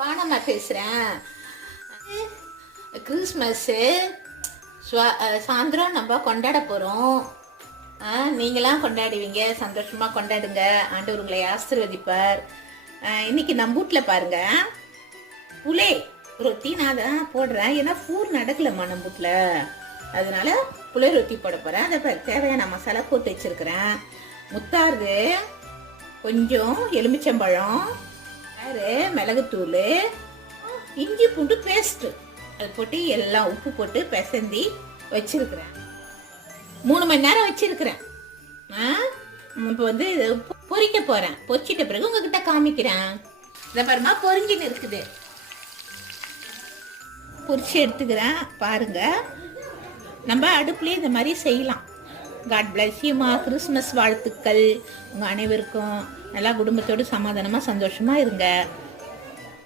பானம்மா பேசுகிறேன். கிறிஸ்மஸ்ஸு சாயந்தரம் நம்ம கொண்டாட போகிறோம். நீங்களாம் கொண்டாடுவீங்க, சந்தோஷமாக கொண்டாடுங்க. ஆண்டவர் உங்களை ஆசீர்வதிப்பார். இன்னைக்கு நம்ம வீட்டில் பாருங்க, புளே ரொட்டி நான் தான் போடுறேன். ஏன்னா பூர் நடக்கலம்மா நம்ம வீட்டில், அதனால புளை ரொட்டி போட போகிறேன். அதை தேவையான மசாலா போட்டு வச்சுருக்கிறேன். முத்தாறு, கொஞ்சம் எலுமிச்சம்பழம், மிளகுத்தூள், இஞ்சி பூண்டு பேஸ்ட்டு, அது போட்டு எல்லாம் உப்பு போட்டு பிசைந்தி வச்சிருக்கிறேன். 3 மணி நேரம் வச்சிருக்கிறேன். இப்போ வந்து பொரிக்க போகிறேன். பொரிச்சிட்ட பிறகு உங்ககிட்ட காமிக்கிறேன். இதை பாருமா, பொரிஞ்சின்னு இருக்குது. பொரிச்சு எடுத்துக்கிறேன் பாருங்க. நம்ம அடுப்புலேயே இந்த மாதிரி செய்யலாம். காட் பிளஸ் யூமா. கிறிஸ்மஸ் வாழ்த்துக்கள் உங்கள் அனைவருக்கும். நல்லா குடும்பத்தோடு சமாதானமாக சந்தோஷமாக இருங்க.